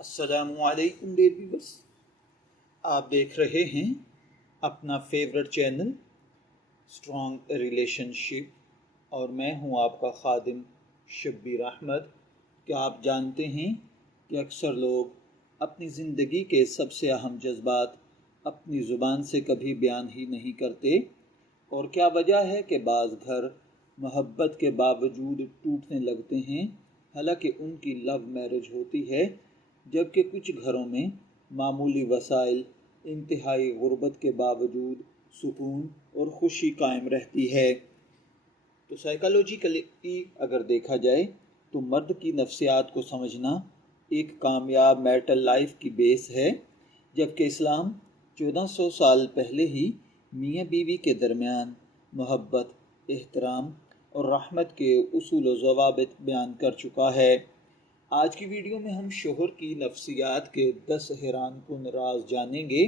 अस्सलामु अलैकुम dear viewers, आप देख रहे हैं अपना फेवरेट चैनल स्ट्रॉन्ग रिलेशनशिप और मैं हूं आपका खादिम शब्बीर अहमद। क्या आप जानते हैं कि अक्सर लोग अपनी ज़िंदगी के सबसे अहम जज्बात अपनी ज़ुबान से कभी बयान ही नहीं करते? और क्या वजह है कि बाज़ घर मोहब्बत के बावजूद टूटने लगते हैं, हालांकि उनकी लव मैरिज होती है, जबकि कुछ घरों में मामूली वसाइल इंतहाई गुर्बत के बावजूद सुकून और खुशी कायम रहती है। तो साइकोलॉजिकली अगर देखा जाए तो मर्द की नफ्सियात को समझना एक कामयाब मैरिटल लाइफ की बेस है, जबकि इस्लाम 1400 साल पहले ही मियाँ बीवी के दरमियान मोहब्बत, एहतराम और रहमत के उसूल व ज़वाबित बयान कर चुका है। आज की वीडियो में हम शोहर की नफ्सियात के 10 हैरानकुन राज जानेंगे,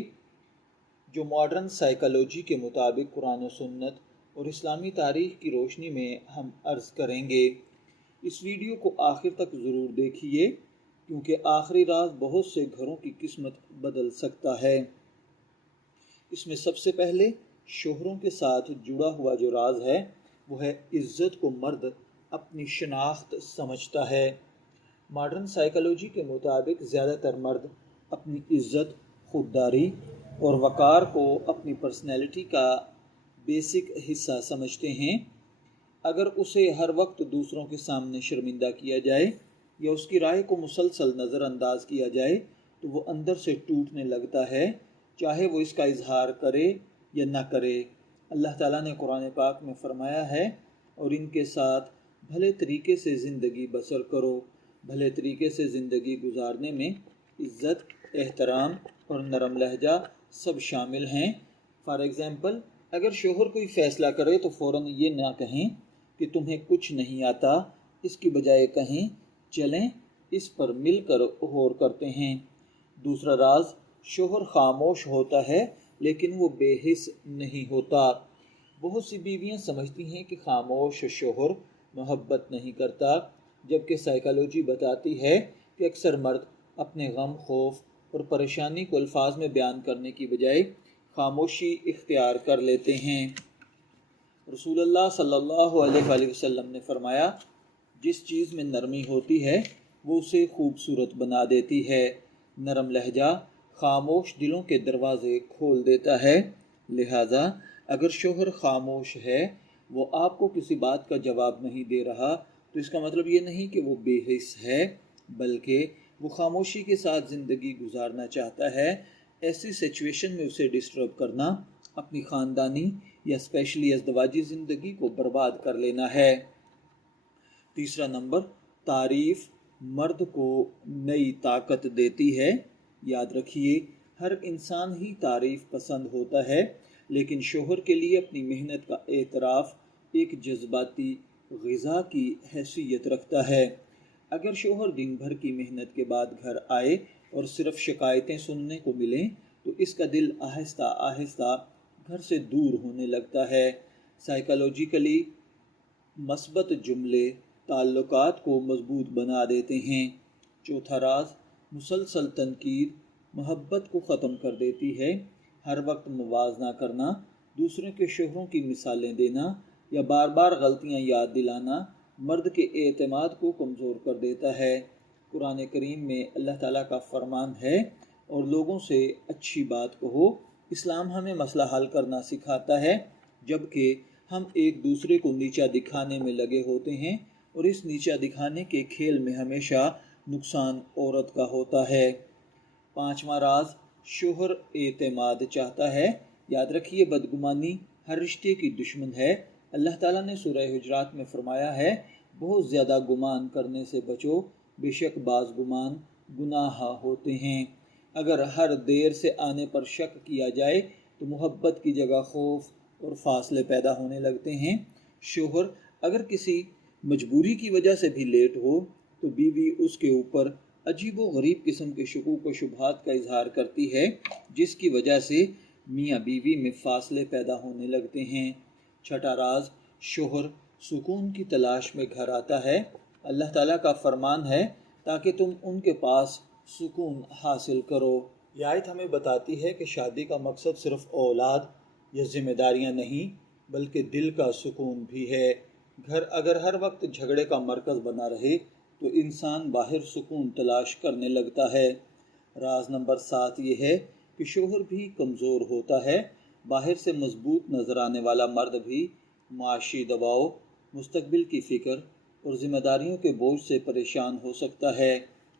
जो मॉडर्न साइकोलॉजी के मुताबिक कुरान और सुन्नत और इस्लामी तारीख़ की रोशनी में हम अर्ज़ करेंगे। इस वीडियो को आखिर तक ज़रूर देखिए, क्योंकि आखिरी राज बहुत से घरों की किस्मत बदल सकता है। इसमें सबसे पहले शोहरों के साथ जुड़ा हुआ जो राज है वो है इज़्ज़त को मर्द अपनी शनाख्त समझता है। मॉडर्न साइकोलॉजी के मुताबिक ज़्यादातर मर्द अपनी इज़्ज़त, खुददारी और वक़ार को अपनी पर्सनैलिटी का बेसिक हिस्सा समझते हैं। अगर उसे हर वक्त दूसरों के सामने शर्मिंदा किया जाए या उसकी राय को मुसलसल नज़रअंदाज किया जाए तो वो अंदर से टूटने लगता है, चाहे वो इसका इजहार करे या न करे। अल्लाह ताला ने कुरान पाक में फरमाया है, और इनके साथ भले तरीके से ज़िंदगी बसर करो। भले तरीके से ज़िंदगी गुजारने में इज़्ज़त, एहतराम और नरम लहजा सब शामिल हैं। फॉर एग्ज़ाम्पल, अगर शोहर कोई फ़ैसला करे तो फ़ौरन ये ना कहें कि तुम्हें कुछ नहीं आता, इसकी बजाय कहें चलें इस पर मिलकर गौर करते हैं। दूसरा राज, शोहर खामोश होता है लेकिन वो बेहिस नहीं होता। बहुत सी बीवियां समझती हैं कि खामोश शोहर मोहब्बत नहीं करता, जबकि साइकोलॉजी बताती है कि अक्सर मर्द अपने गम, खौफ और परेशानी को अल्फाज में बयान करने की बजाय खामोशी इख्तियार कर लेते हैं। रसूलुल्लाह सल्लल्लाहु अलैहि वसल्लम ने फरमाया, जिस चीज़ में नरमी होती है वो उसे खूबसूरत बना देती है। नरम लहजा खामोश दिलों के दरवाज़े खोल देता है। लिहाजा अगर शोहर खामोश है, वो आपको किसी बात का जवाब नहीं दे रहा, तो इसका मतलब ये नहीं कि वो बेहिस है, बल्कि वो खामोशी के साथ ज़िंदगी गुजारना चाहता है। ऐसी सिचुएशन में उसे डिस्टर्ब करना अपनी ख़ानदानी या स्पेशली अज़दवाजी ज़िंदगी को बर्बाद कर लेना है। तीसरा नंबर, तारीफ़ मर्द को नई ताकत देती है। याद रखिए, हर इंसान ही तारीफ़ पसंद होता है, लेकिन शोहर के लिए अपनी मेहनत का एतराफ़ एक जज्बाती ग़िज़ा की हैसियत रखता है। अगर शोहर दिन भर की मेहनत के बाद घर आए और सिर्फ शिकायतें सुनने को मिलें, तो इसका दिल आहिस्ता आहिस्ता घर से दूर होने लगता है। साइकोलॉजिकली मस्बत जुमले ताल्लुकात को मजबूत बना देते हैं। चौथा राज, मुसलसल तनकीद मोहब्बत को ख़त्म कर देती है। हर वक्त मुवाजना करना, दूसरों के शोहरों की मिसालें देना या बार बार गलतियां याद दिलाना मर्द के एतमाद को कमज़ोर कर देता है। कुरान करीम में अल्लाह ताला का फरमान है, और लोगों से अच्छी बात कहो। इस्लाम हमें मसला हल करना सिखाता है, जबकि हम एक दूसरे को नीचा दिखाने में लगे होते हैं, और इस नीचा दिखाने के खेल में हमेशा नुकसान औरत का होता है। पांचवा राज, शोहर एतमाद चाहता है। याद रखिए, बदगुमानी हर रिश्ते की दुश्मन है। अल्लाह ताला ने सूरह हुजरात में फरमाया है, बहुत ज़्यादा गुमान करने से बचो, बेशक बाज़ गुमान गुनाह होते हैं। अगर हर देर से आने पर शक किया जाए तो मोहब्बत की जगह खौफ और फासले पैदा होने लगते हैं। शोहर अगर किसी मजबूरी की वजह से भी लेट हो तो बीवी उसके ऊपर अजीब व गरीब किस्म के शकूक व शुबहात का इजहार करती है, जिसकी वजह से मियाँ बीवी में फासले पैदा होने लगते हैं। छठा राज, शोहर सुकून की तलाश में घर आता है। अल्लाह ताला का फरमान है, ताकि तुम उनके पास सुकून हासिल करो। यह आयत हमें बताती है कि शादी का मकसद सिर्फ औलाद या जिम्मेदारियां नहीं बल्कि दिल का सुकून भी है। घर अगर हर वक्त झगड़े का मरकज़ बना रहे तो इंसान बाहर सुकून तलाश करने लगता है। राज नंबर 7 ये है कि शोहर भी कमज़ोर होता है। बाहर से मजबूत नज़र आने वाला मर्द भी माशी दबाव, मुस्तकबिल की फ़िक्र और ज़िम्मेदारियों के बोझ से परेशान हो सकता है।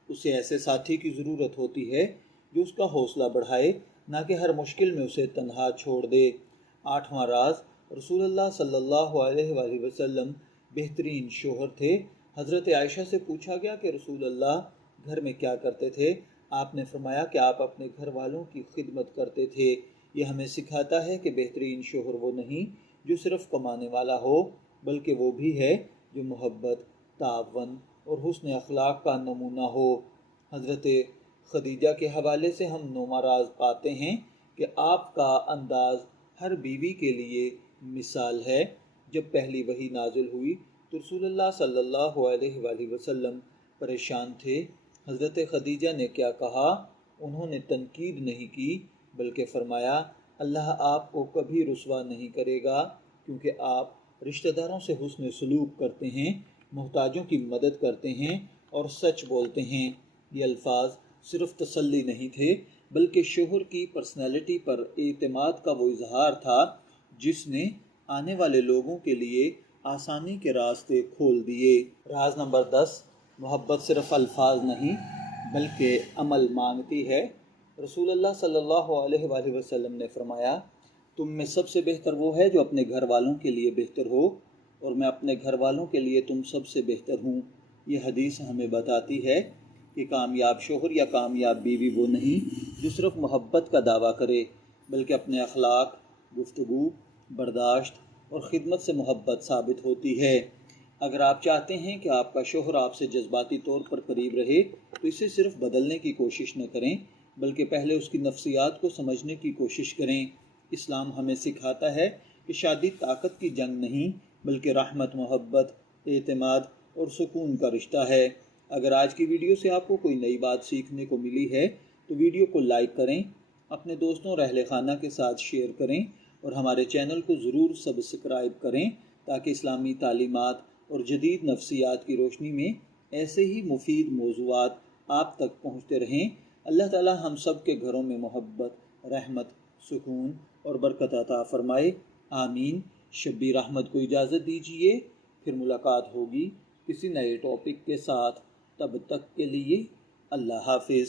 उसे ऐसे साथी की ज़रूरत होती है जो उसका हौसला बढ़ाए, ना कि हर मुश्किल में उसे तन्हा छोड़ दे। 8वां राज, रसूलुल्लाह सल्लल्लाहु अलैहि वसल्लम बेहतरीन शोहर थे। हज़रत आयशा से पूछा गया कि रसूलुल्लाह घर में क्या करते थे। आपने फरमाया कि आप अपने घर वालों की खिदमत करते थे। यह हमें सिखाता है कि बेहतरीन शोहर वो नहीं जो सिर्फ कमाने वाला हो, बल्कि वो भी है जो मोहब्बत, तावन और हुस्न अखलाक का नमूना हो। हज़रत खदीजा के हवाले से हम 9वां राज पाते हैं कि आपका अंदाज़ हर बीवी के लिए मिसाल है। जब पहली वही नाजिल हुई तो रसूलुल्लाह सल्लल्लाहु अलैहि वसल्लम परेशान थे। हज़रत खदीजा ने क्या कहा? उन्होंने तनकीद नहीं की बल्कि फरमाया, अल्लाह आपको कभी रुसवा नहीं करेगा, क्योंकि आप रिश्तेदारों से हुस्न सलूक करते हैं, मोहताजों की मदद करते हैं और सच बोलते हैं। ये अल्फाज सिर्फ तसल्ली नहीं थे बल्कि शोहर की पर्सनैलिटी पर एतमाद का वो इजहार था जिसने आने वाले लोगों के लिए आसानी के रास्ते खोल दिए। राज नंबर 10, मोहब्बत सिर्फ अल्फाज नहीं बल्कि अमल मांगती है। रसूलुल्लाह सल्लल्लाहु अलैहि वसल्लम ने फरमाया, तुम में सबसे बेहतर वो है जो अपने घर वालों के लिए बेहतर हो, और मैं अपने घर वालों के लिए तुम सबसे बेहतर हूँ। ये हदीस हमें बताती है कि कामयाब शोहर या कामयाब बीवी वो नहीं जो सिर्फ मोहब्बत का दावा करे, बल्कि अपने अखलाक, गुफ्तगू, बर्दाश्त और ख़िदमत से मोहब्बत साबित होती है। अगर आप चाहते हैं कि आपका शोहर आपसे जज्बाती तौर पर करीब रहे तो इसे सिर्फ बदलने की कोशिश न करें, बल्कि पहले उसकी नफ्सियात को समझने की कोशिश करें। इस्लाम हमें सिखाता है कि शादी ताकत की जंग नहीं बल्कि रहमत, मोहब्बत, एतमाद और सुकून का रिश्ता है। अगर आज की वीडियो से आपको कोई नई बात सीखने को मिली है तो वीडियो को लाइक करें, अपने दोस्तों और अहले खाना के साथ शेयर करें और हमारे चैनल को ज़रूर सब्सक्राइब करें ताकि इस्लामी तालीमात और जदीद नफ्सियात की रोशनी में ऐसे ही मुफीद मौज़ूआत आप तक पहुँचते रहें। अल्लाह ताला हम सब के घरों में मोहब्बत, रहमत, सुकून और बरकत अता फ़रमाए। आमीन। शब्बीर अहमद को इजाज़त दीजिए, फिर मुलाकात होगी किसी नए टॉपिक के साथ। तब तक के लिए अल्लाह हाफिज़।